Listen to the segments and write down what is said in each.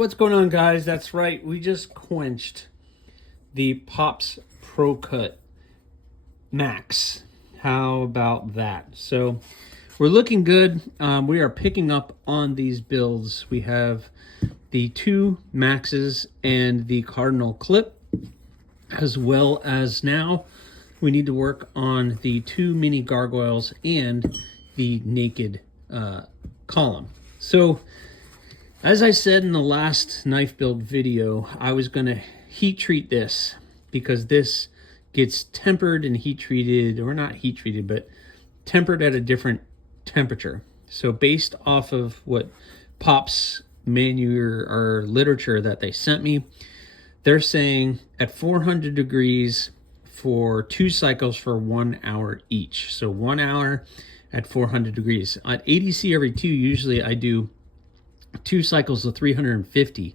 what's going on, guys? That's right, we just quenched the Pops Procut Max. How about that? So we're looking good. We are picking up on these builds. We have the two Maxes and the Cardinal clip, as well as now we need to work on the two mini gargoyles and the naked column. So as I said in the last knife build video, I was going to heat treat this because this gets tempered and heat treated, or not heat treated, but tempered at a different temperature. So based off of what Pops manual or literature that they sent me, they're saying at 400 degrees for 2 cycles for 1 hour each. So 1 hour at 400 degrees. At ADC every 2, usually I do 2 cycles of 350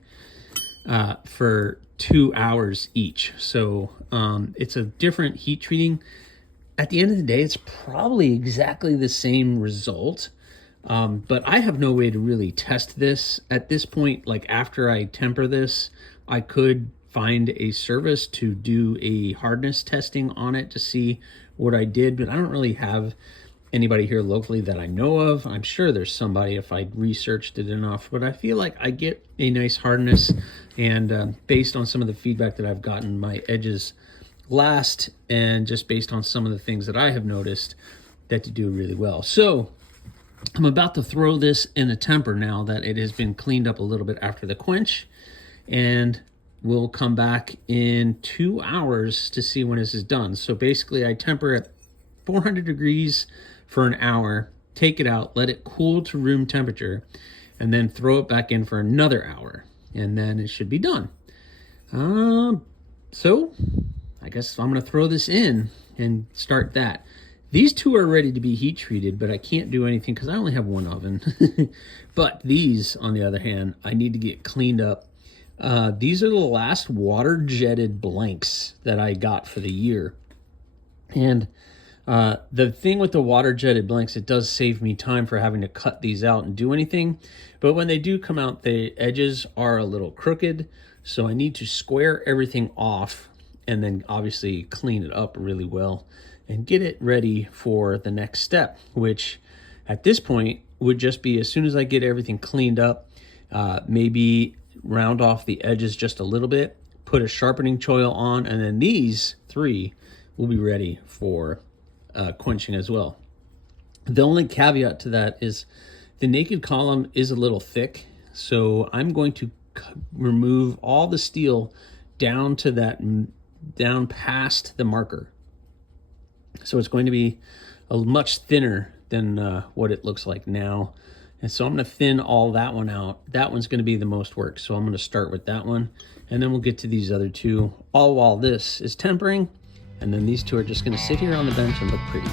for 2 hours each. So it's a different heat treating. At the end of the day, it's probably exactly the same result. But I have no way to really test this at this point. Like after I temper this, I could find a service to do a hardness testing on it to see what I did, but I don't really have anybody here locally that I know of. I'm sure there's somebody if I researched it enough, but I feel like I get a nice hardness, and based on some of the feedback that I've gotten, my edges last, and just based on some of the things that I have noticed, that to do really well. So I'm about to throw this in a temper now that it has been cleaned up a little bit after the quench, and we'll come back in 2 hours to see when this is done. So basically I temper at 400 degrees for an hour, take it out, let it cool to room temperature, and then throw it back in for another hour, and then it should be done. So I guess I'm gonna throw this in and start that. These two are ready to be heat treated, but I can't do anything because I only have one oven. But these, on the other hand, I need to get cleaned up. These are the last water jetted blanks that I got for the year. And the thing with the water jetted blanks, it does save me time for having to cut these out and do anything. But when they do come out, the edges are a little crooked. So I need to square everything off and then obviously clean it up really well and get it ready for the next step, which at this point would just be, as soon as I get everything cleaned up, maybe round off the edges just a little bit, put a sharpening choil on, and then these 3 will be ready for quenching as well. The only caveat to that is the naked column is a little thick, so I'm going to remove all the steel down to that, down past the marker. So it's going to be a much thinner than what it looks like now. And so I'm going to thin all that one out. That one's going to be the most work. So I'm going to start with that one, and then we'll get to these other 2, all while this is tempering. And then these 2 are just going to sit here on the bench and look pretty.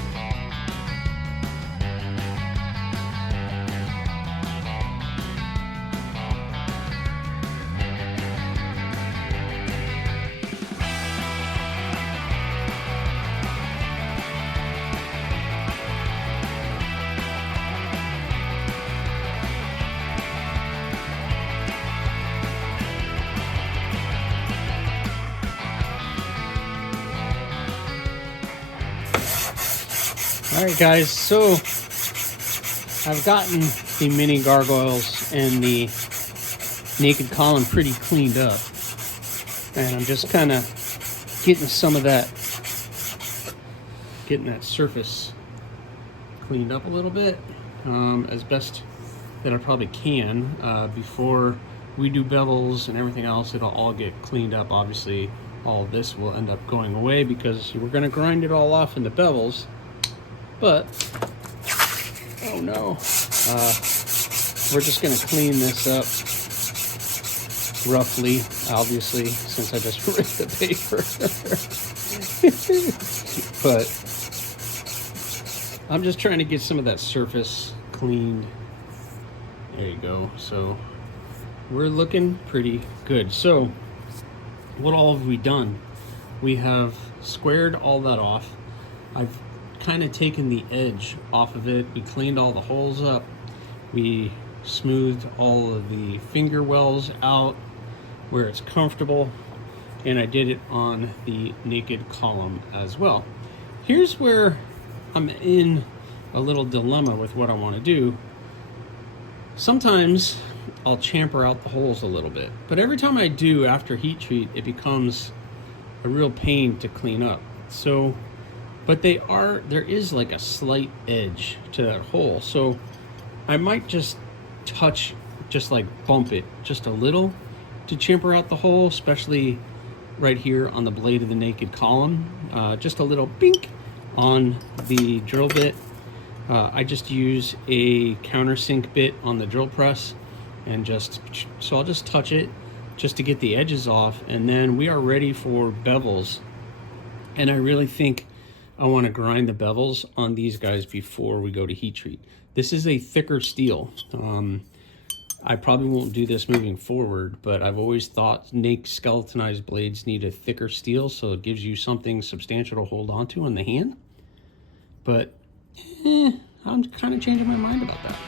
All right, guys, so I've gotten the mini gargoyles and the naked column pretty cleaned up, and I'm just kind of getting some of that, getting that surface cleaned up a little bit, as best that I probably can. Before we do bevels and everything else, it'll all get cleaned up. Obviously, all this will end up going away because we're going to grind it all off in the bevels. But, oh no, we're just going to clean this up roughly, obviously, since I just ripped the paper. But I'm just trying to get some of that surface cleaned. There you go. So we're looking pretty good. So what all have we done? We have squared all that off. I've kind of taken the edge off of it. We cleaned all the holes up. We smoothed all of the finger wells out where it's comfortable, and I did it on the naked column as well. Here's where I'm in a little dilemma with what I want to do. Sometimes I'll chamfer out the holes a little bit, but every time I do after heat treat, it becomes a real pain to clean up. So, but there is like a slight edge to that hole. So I might just bump it just a little to chamfer out the hole, especially right here on the blade of the naked column. Just a little bink on the drill bit. I just use a countersink bit on the drill press, and so I'll just touch it just to get the edges off, and then we are ready for bevels. And I really think I want to grind the bevels on these guys before we go to heat treat. This is a thicker steel. I probably won't do this moving forward, but I've always thought skeletonized blades need a thicker steel, so it gives you something substantial to hold onto in the hand. But I'm kind of changing my mind about that.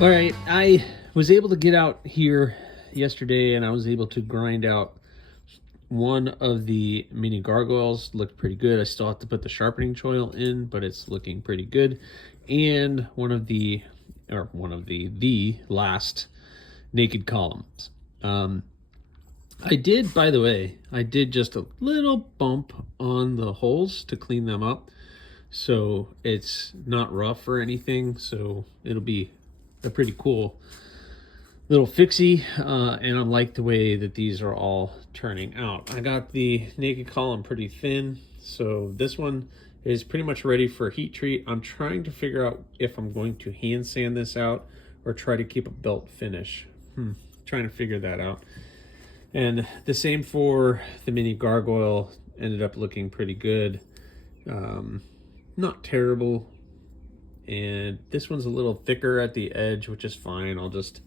All right, I was able to get out here yesterday, and I was able to grind out one of the mini gargoyles. Looked pretty good. I still have to put the sharpening choil in, but it's looking pretty good. And one of the last naked columns. I did, by the way, just a little bump on the holes to clean them up, so it's not rough or anything. So it'll be a pretty cool little fixie, and I like the way that these are all turning out. I got the naked column pretty thin, so this one is pretty much ready for heat treat. I'm trying to figure out if I'm going to hand sand this out or try to keep a belt finish. Trying to figure that out. And the same for the mini gargoyle. Ended up looking pretty good. Not terrible. And this one's a little thicker at the edge, which is fine. I'll just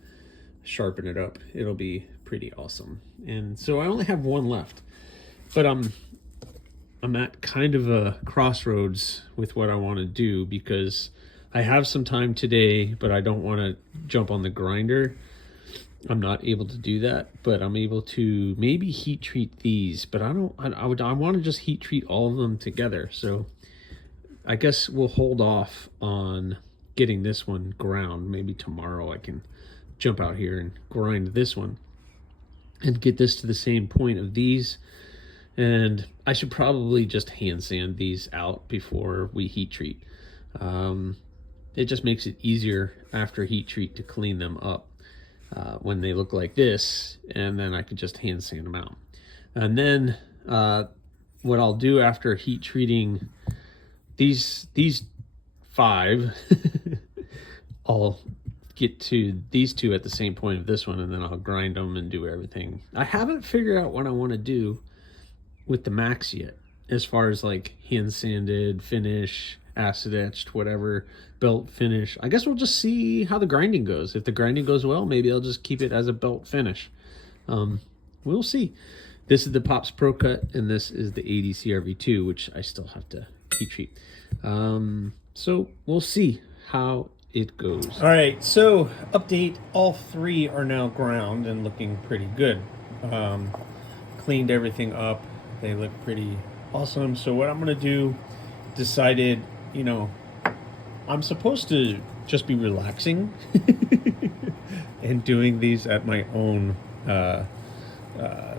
sharpen it up. It'll be pretty awesome. And so I only have one left, but I'm at kind of a crossroads with what I want to do, because I have some time today, but I don't want to jump on the grinder. I'm not able to do that, but I'm able to maybe heat treat these, but I want to just heat treat all of them together. So I guess we'll hold off on getting this one ground. Maybe tomorrow I can jump out here and grind this one and get this to the same point of these. And I should probably just hand sand these out before we heat treat. It just makes it easier after heat treat to clean them up when they look like this, and then I can just hand sand them out. And then what I'll do after heat treating these 5, I'll get to these 2 at the same point of this one, and then I'll grind them and do everything. I haven't figured out what I want to do with the Max yet, as far as like hand sanded, finish, acid etched, whatever, belt finish. I guess we'll just see how the grinding goes. If the grinding goes well, maybe I'll just keep it as a belt finish. We'll see. This is the Pops Procut, and this is the AriesEDC RV2, which I still have to heat treat. So we'll see how it goes. All right, so update, all 3 are now ground and looking pretty good. Cleaned everything up. They look pretty awesome. So what I'm gonna do, decided, I'm supposed to just be relaxing and doing these at my own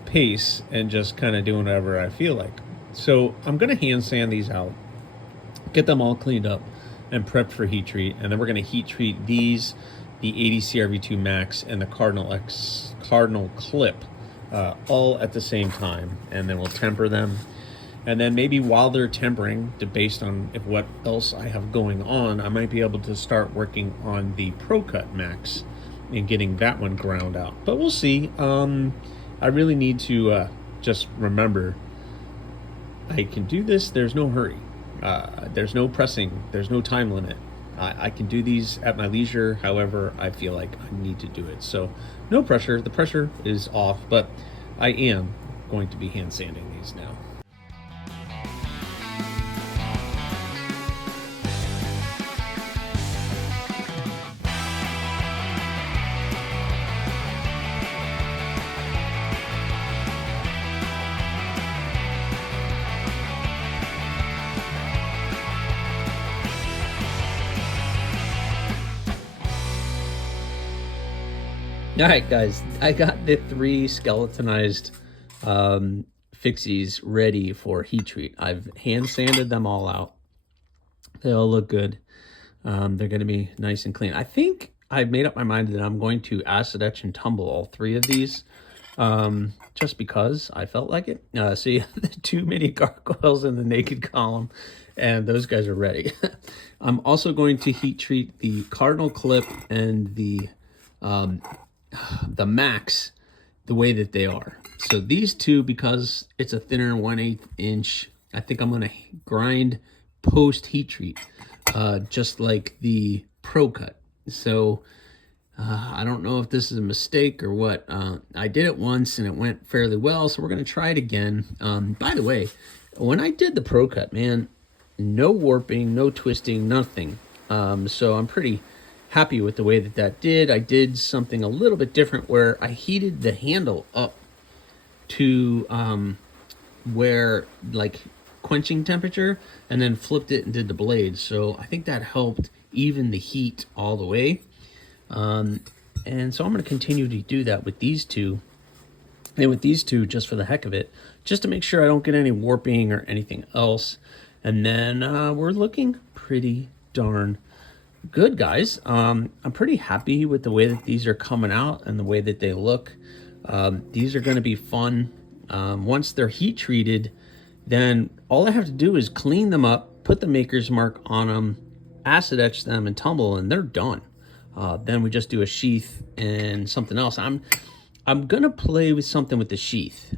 pace and just kind of doing whatever I feel like. So I'm gonna hand sand these out, get them all cleaned up and prepped for heat treat, and then we're gonna heat treat these, the AriesEDC RV2 Max and the Cardinal Clip, all at the same time, and then we'll temper them. And then maybe while they're tempering, based on what else I have going on, I might be able to start working on the Procut Max and getting that one ground out. But we'll see. I really need to just remember I can do this. There's no hurry. There's no pressing. There's no time limit. I can do these at my leisure, however I feel like I need to do it. So no pressure. The pressure is off, but I am going to be hand sanding these now. All right, guys, I got the 3 skeletonized fixies ready for heat treat. I've hand sanded them all out. They all look good. They're going to be nice and clean. I think I've made up my mind that I'm going to acid etch and tumble all 3 of these just because I felt like it. So you have the 2 mini gargoyles in the naked column, and those guys are ready. I'm also going to heat treat the cardinal clip and the Max the way that they are. So these 2, because it's a thinner 1/8 inch, I think I'm going to grind post heat treat, just like the Procut. So I don't know if this is a mistake or what. I did it once and it went fairly well, so we're going to try it again. By the way, when I did the Procut, man, no warping, no twisting, nothing. So I'm pretty happy with the way that that did. I did something a little bit different where I heated the handle up to where like quenching temperature, and then flipped it and did the blade. So I think that helped even the heat all the way. And so I'm going to continue to do that with these 2. And with these 2, just for the heck of it, just to make sure I don't get any warping or anything else. And then we're looking pretty darn good, guys. I'm pretty happy with the way that these are coming out and the way that they look. These are going to be fun. Once they're heat treated, then all I have to do is clean them up, put the maker's mark on them, acid etch them, and tumble, and they're done. Then we just do a sheath and something else. I'm gonna play with something with the sheath.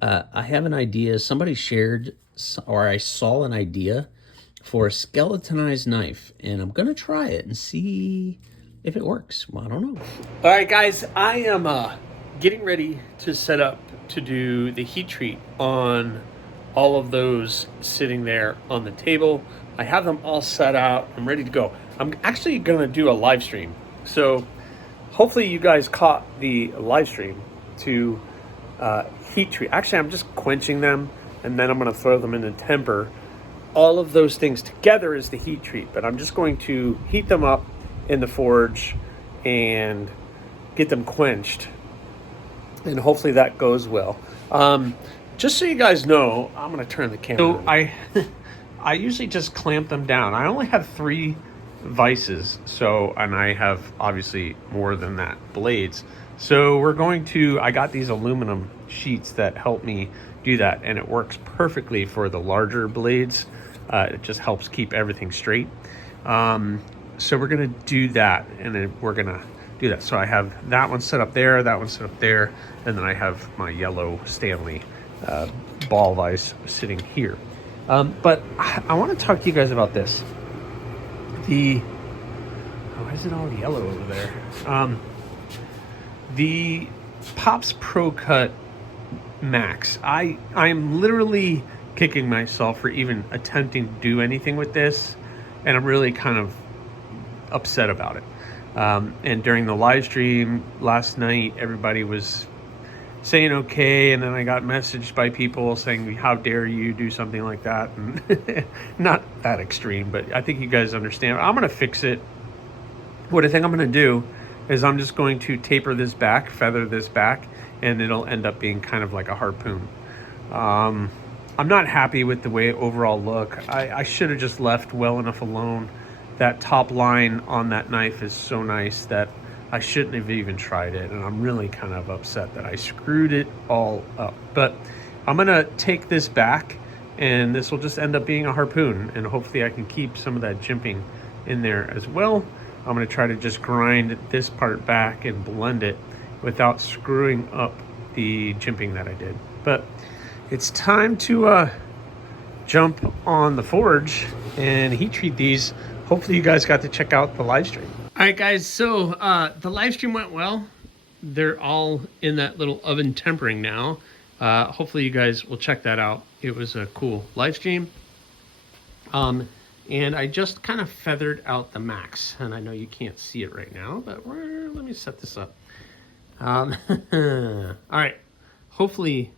I have an idea. Somebody shared, or I saw an idea for a skeletonized knife, and I'm gonna try it and see if it works. Well, I don't know. All right, guys, I am getting ready to set up to do the heat treat on all of those sitting there on the table. I have them all set out. I'm ready to go. I'm actually gonna do a live stream. So hopefully you guys caught the live stream to heat treat. Actually, I'm just quenching them, and then I'm gonna throw them in the temper. All of those things together is the heat treat, but I'm just going to heat them up in the forge and get them quenched, and hopefully that goes well. Just so you guys know, I'm going to turn the camera. So I usually just clamp them down. I only have 3 vices, and I have obviously more than that, blades. So I got these aluminum sheets that help me do that, and it works perfectly for the larger blades. It just helps keep everything straight. So we're gonna do that, and then we're gonna do that. So I have that one set up there, that one set up there, and then I have my yellow Stanley ball vise sitting here. But I want to talk to you guys about this. Why is it all yellow over there? The Pops Procut Max. I'm literally kicking myself for even attempting to do anything with this, and I'm really kind of upset about it. And during the live stream last night, everybody was saying okay, and then I got messaged by people saying, how dare you do something like that? And not that extreme, but I think you guys understand. I'm gonna fix it. What I think I'm gonna do is I'm just going to taper this back, feather this back, and it'll end up being kind of like a harpoon. I'm not happy with the way it overall look. I should have just left well enough alone. That top line on that knife is so nice that I shouldn't have even tried it, and I'm really kind of upset that I screwed it all up. But I'm gonna take this back, and this will just end up being a harpoon, and hopefully I can keep some of that jimping in there as well. I'm gonna try to just grind this part back and blend it without screwing up the jimping that I did. But It's time to jump on the forge and heat treat these. Hopefully you guys got to check out the live stream. All right, guys, so the live stream went well. They're all in that little oven tempering now. Hopefully you guys will check that out. It was a cool live stream. And I just kind of feathered out the max, and I know you can't see it right now, but let me set this up. All right, hopefully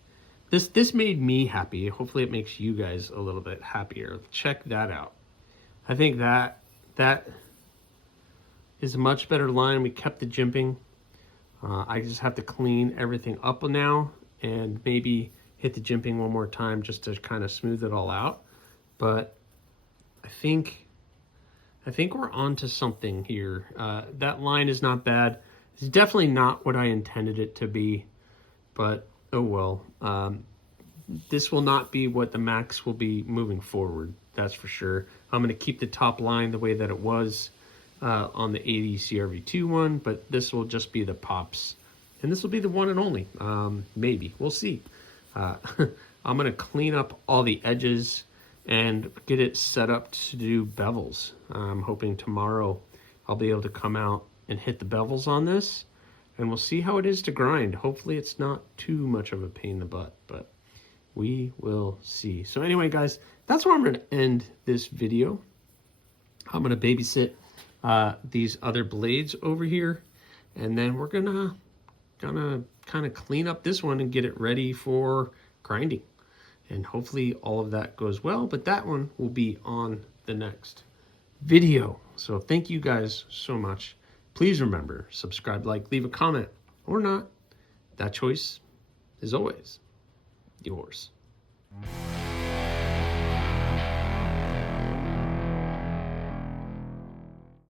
this made me happy. Hopefully it makes you guys a little bit happier. Check that out. I think that is a much better line. We kept the jimping. I just have to clean everything up now and maybe hit the jimping one more time just to kind of smooth it all out. But I think we're onto something here. That line is not bad. It's definitely not what I intended it to be, but oh well. This will not be what the max will be moving forward. That's for sure. I'm going to keep the top line the way that it was on the 80 CRV2 one, but this will just be the Pops. And this will be the one and only. Maybe. We'll see. I'm going to clean up all the edges and get it set up to do bevels. I'm hoping tomorrow I'll be able to come out and hit the bevels on this, and we'll see how it is to grind. Hopefully it's not too much of a pain in the butt, but we will see. So anyway, guys, that's where I'm going to end this video. I'm going to babysit these other blades over here, and then we're gonna kind of clean up this one and get it ready for grinding. And hopefully all of that goes well, but that one will be on the next video. So thank you guys so much. Please remember, subscribe, like, leave a comment, or not. That choice is always yours.